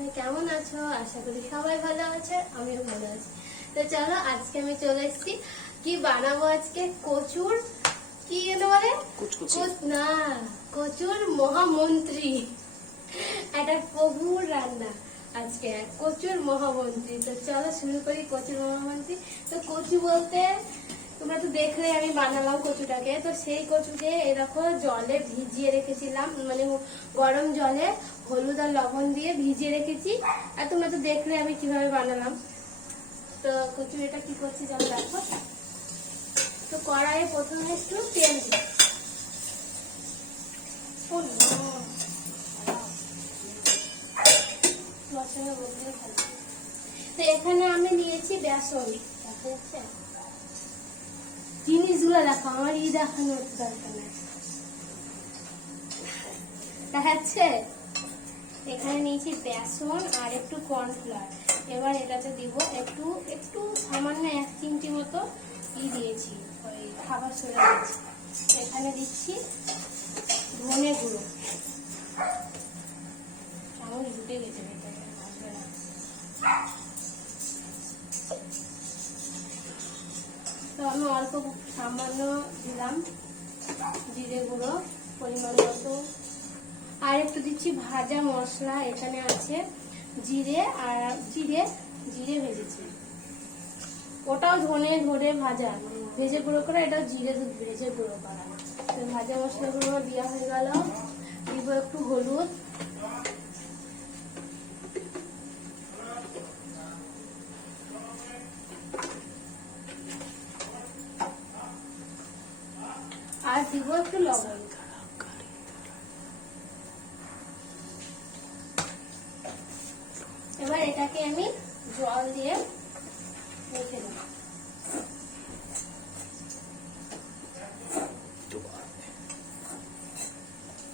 কোথায় কেমন আছো? আশা করি সবাই ভালো আছে, আমিও ভালো আছি। তো চলো আজকে আমি চলে এসেছি, কি বানাবো আজকে? কচুর কি যেন বলে, না কচুর মহামন্ত্রী, একটা প্রভুর রান্না আজকে, কচুর মহামন্ত্রী। তো চলো শুরু করি কচুর মহামন্ত্রী। তো কচু বলতে তোমরা তো দেখলে আমি বানালাম কচুটাকে। তো সেই কচুকে এরকম জলে ভিজিয়ে রেখেছিলাম, মানে গরম জলে হলুদ আর লবণ দিয়ে ভিজিয়ে রেখেছি। আর তোমরা তো দেখলে আমি কিভাবে বানালাম। তো কচু এটা কি করছি চলো দেখো। তো কড়াইয়ে প্রথমে একটু তেল দিই। তো এখানে আমি নিয়েছি বেসন। জিনিসগুলো দেখো, আমার দেখানোর দরকার নেই, দেখাচ্ছে। এখানে নিয়েছি বেসন আর একটু কর্নফ্লাওয়ার। এবার এটাতে দিব একটু একটু সামান্য 1 চিমটি মতো দিয়েছি, ওই খাবার সোডা দিয়েছি। এখানে দিচ্ছি ধনে গুঁড়ো, চামচ ঢুকে গেছে ভেতরে, আসবে না। তো আমি অল্প সামান্য দিলাম জিরে গুঁড়ো পরিমাণ মতো, আর একটু দিচ্ছি ভাজা মশলা। এখানে আছে জিরে, আর জিরে ভেজেছি, ওটাও ধনে ভাজা ভেজে গুঁড়ো করা, এটাও জিরে ভেজে গুঁড়ো করা। তো ভাজা মশলাগুলো দেওয়া হয়ে গেল। দিব একটু হলুদ, আর দিব একটু লবণ। এবার এটাকে আমি জল দিয়ে রেখে দেব।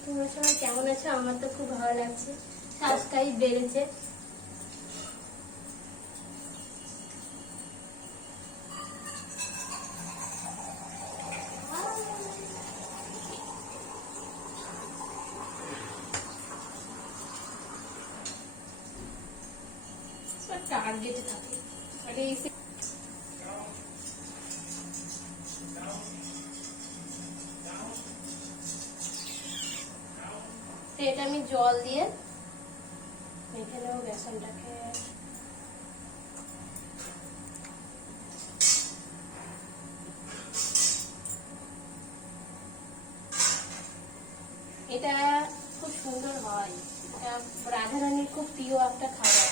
তোমরা সবাই কেমন আছো? আমার তো খুব ভালো লাগছে, সাবস্ক্রাইব বেড়েছে। টার্গেটে থাকে এটা আমি জল দিয়ে মেখে নেবো বেসনটাকে। এটা খুব সুন্দর হয়, এটা রাধারানীর খুব প্রিয় একটা খাবার।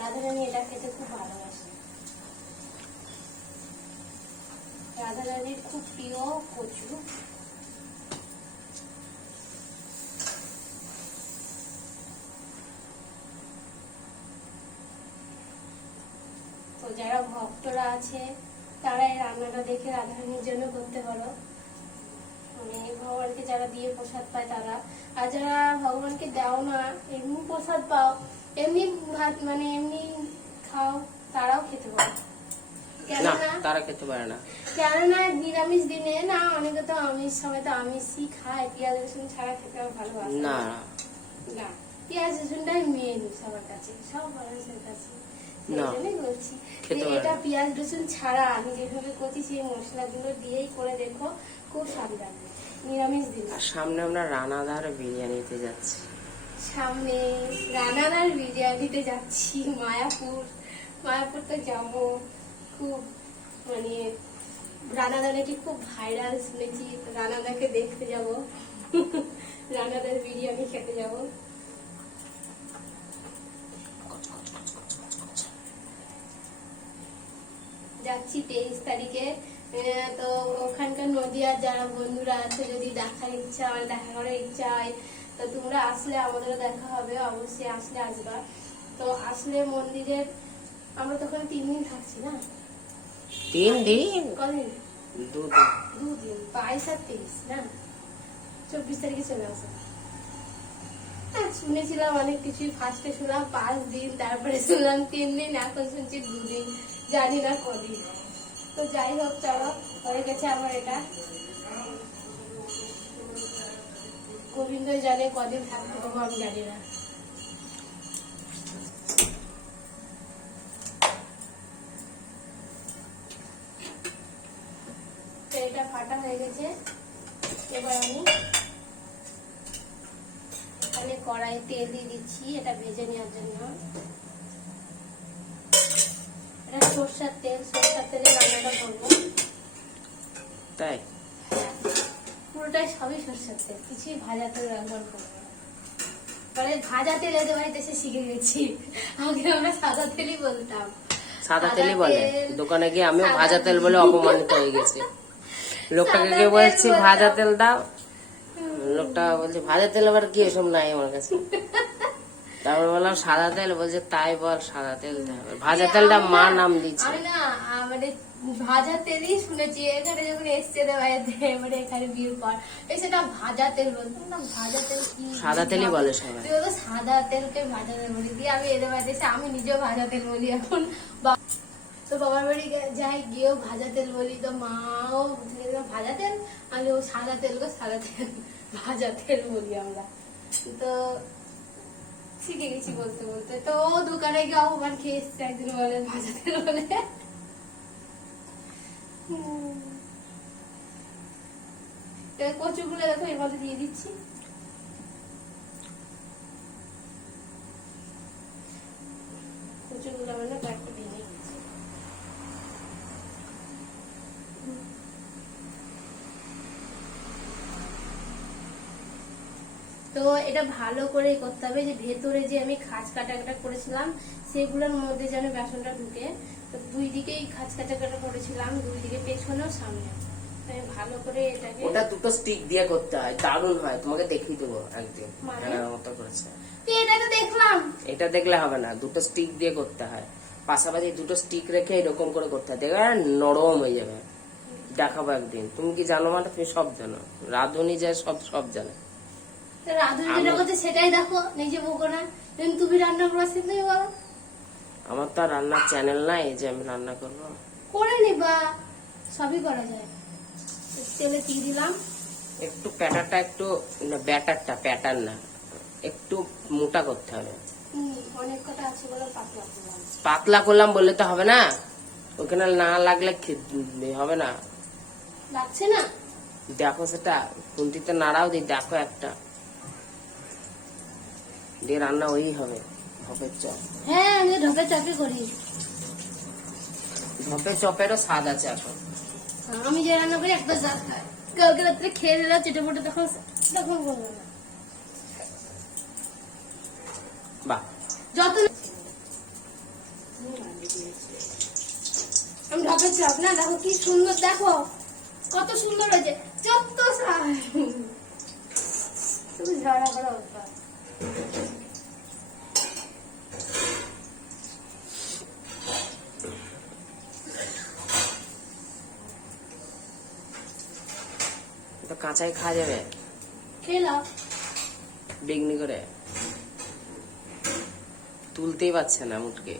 রাধারানী এটা খেতে খুব ভালোবাসে। রাধারানীর খুব প্রিয় কচু। তো যারা ভক্তরা আছে তারা এই রান্নাটা দেখে রাধারানীর জন্য করতে পারো, মানে ভগবানকে যারা দিয়ে প্রসাদ পায় তারা। আর যারা ভগবানকে দাও না, এমনি প্রসাদ পাও, এমনি ভাত মানে এমনি খাও, তারাও খেতে পারো। তারা খেতে পারে না, কেননা নিরামিষ দিনে না, অনেকে তো আমিষ সময় তো আমিষই খায়, পেঁয়াজ রসুন ছাড়া খেতে ভালোবাসে না। পেঁয়াজ রসুনটাই মেন সবার কাছে, সব মানুষের কাছে। বলছি এটা পেঁয়াজ রসুন ছাড়া আমি যেভাবে করছি সেই মশলাগুলো দিয়েই করে দেখো, খুব স্বাদ লাগবে নিরামিষ দিন। সামনে আমরা রানাদার বিরিয়ানিতে যাচ্ছি, সামনে রানাদার বিরিয়ানিতে যাচ্ছি। মায়াপুর তো যাবো, খুব মানে রানাদা নাকি খুব ভাইরাল শুনেছি। রানাদাকে দেখতে যাব, রানাদার বিরিয়ানি খেতে যাব। যাচ্ছি 23 তারিখে। তো ওখানকার নদিয়ার যারা বন্ধুরা আছে, যদি দেখার ইচ্ছা হয়, দেখা করার ইচ্ছা হয়, তো তোমরা আসলে আমাদেরও দেখা হবে, অবশ্যই আসলে আসবা। তো আসলে মন্দিরের আমরা তখন 3 দিন থাকছি না, 3 দিন কদিন, 2 দিন 22 আর 23 না, 24 তারিখে চলে আসো। শুনেছিলাম অনেক কিছুই, ফার্স্টে শুনলাম 5 দিন, তারপরে শুনলাম 3 দিন, এখন শুনছি 2 দিন, জানি না কদিন। তো যাই হোক, চলো হয়ে গেছে আমার এটা। গোবিন্দ জানে কদিন থাকতে পারবো, আমি জানি না। হয়ে গেছে। এবার আমি এখানে কড়াই তেল দিয়ে দিচ্ছি এটা ভেজে নেওয়ার জন্য। এটা সরষের তেলে রান্নাটা করবো। তাই পুরোটাই সবই সরষের তেল, কিছুই ভাজা তেল ব্যবহার করবো না। মানে ভাজা তেল এদের বাড়িতে এসে শিখে গেছি, আগে আমরা সাদা তেলই বলতাম। সাদা তেলই বলে, তেল, দোকানে গিয়ে আমিও সাদা ভাজা তেল বলে অপমানিত হয়ে গেছি। লোকটাকে সাদা গিয়ে তেল বলছি বলতাম। ভাজা তেল দাও, লোকটা বলছে ভাজা তেল আবার কি, এসব নাই আমার কাছে। তারপর বললাম সাদা তেল, বলছে তাই বল সাদা তেল দেবে। ভাজা তেলটা মা নাম দিচ্ছে। আমি না মানে ভাজা তেলই শুনেছি, এখানে যখন এসছে রে বাড়িতে, মানে এখানে বিয়ের পর সেটা ভাজা তেল বলতাম না। ভাজা তেল কি, সাদা তেলই বলে সবাই। তুই বলো সাদা তেলকে ভাজা তেল বলি, দিয়ে আমি এদের বাড়িতে এসে আমি নিজেও ভাজা তেল বলি এখন। তো বাবার বাড়ি যাই, গিয়েও ভাজা তেল বলি, তো মাও ভাজা তেল, আমি ও সাদা তেল গো সাদা তেল, ভাজা তেল বলি আমরা। তো শিখে গেছি বলতে বলতে। তো ও দোকানে গিয়ে অপমান খেয়ে এসছে, একদিন বলে ভাজা তেল বলে। কচুগুলো দেখো এর মধ্যে দিয়ে দিচ্ছি। কচুগুলো আমার না একটু ভেঙে গেছে। তো এটা ভালো করে করতে হবে, যে ভেতরে যে আমি খাঁজ কাটা করেছিলাম সেগুলোর মধ্যে যেন বেসনটা ঢুকে। তো দুই দিকেই খাঁজ কাটা করেছিলাম, দুই দিকে পেছনেও সামনে। আমি ভালো করে এটাকে, ওটা দুটো স্টিক দিয়ে করতে হয়, দারুণ হয়, তোমাকে দেখিয়ে দেবো একদিন। মানে? হ্যাঁ মতো করেছে। তো এটা তো দেখলাম। এটা দেখলে হবে না, দুটো স্টিক দিয়ে করতে হয়, পাশাপাশি দুটো স্টিক রেখে এরকম করে করতে হয়, দেখবে নরম হয়ে যাবে। দেখাবো একদিন। তুমি কি জানো মানে, তুমি সব জানো, রাঁধুনি যায় সব জানে। রাধুনি যেটা করছে সেটাই দেখো, নিজে বকো না। তুমি রান্না করছো, তুমি বলো। আমার তো আর রান্নার চ্যানেল নাই যে আমি রান্না করবো। করে নিবা, সবই করা যায়। তেলে দিয়ে দিলাম। একটু প্যাটারটা একটু, প্যাটার্ন না, একটু মোটা করতে হবে। অনেক কটা আছে বলে পাতলা করলাম। পাতলা করলাম বললে তো হবে না, ওখানে না লাগলে হবে না। লাগছে না? দেখো সেটা খুন্তিতে নাড়াও দিই, দেখো একটা দিয়ে রান্না ওই হবে। ধপের চপ, হ্যাঁ আমি ঢোকে চাপি করি। ধপের চপেরও স্বাদ আছে এখন। আমি যে রান্না করি একটা স্বাদ খাই। কালকে রাত্রে খেয়ে দিলাম চেটে মোটে, তখন বলবো না। বাহ, যত আমি ঢপের চপ না, দেখো কি সুন্দর, দেখো কত সুন্দর হয়েছে। যত তুমি ঝগড়া করা হতো। তো কাঁচাই খাওয়া যাবে, খেলাম বেগনি করে তুলতেই পারছে না মুটকে।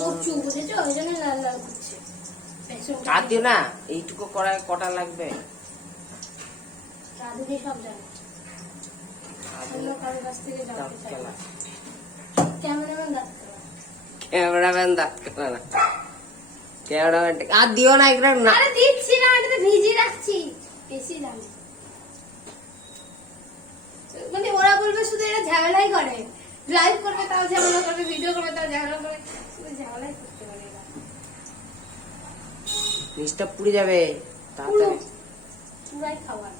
কচু বুঝেছো, ওই জন্য লাল লাল করছে। আর দিও না, এইটুকু কড়াই কটা লাগবে। রাধুনি সব জানে, অন্য কারোর কাছ থেকে জানতে চাই না। ক্যামেরাম্যান দাঁত খেলা। ক্যামেরাম্যান দাঁত কেলা না, ক্যামেরাম্যান আর দিও না এগুলো না। আরে দিচ্ছি না, এটা ভিজিয়ে রাখছি, বেশি জানি। মানে ওরা বলবে শুধু এরা ঝামেলাই করে, লাইভ করবে তাও ঝামেলা করবে, ভিডিও করবে তাও ঝামেলা করবে, শুধু ঝামেলাই করতে পারে এরা। নিচটা পুড়ে যাবে তাড়াতাড়ি। পুরাই খাবার।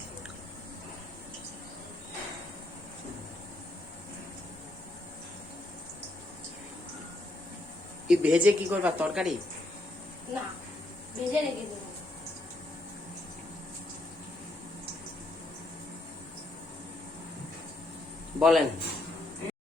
কি ভেজে কি করবা, তরকারি? না, ভেজে রেখে দেবো। বলেন।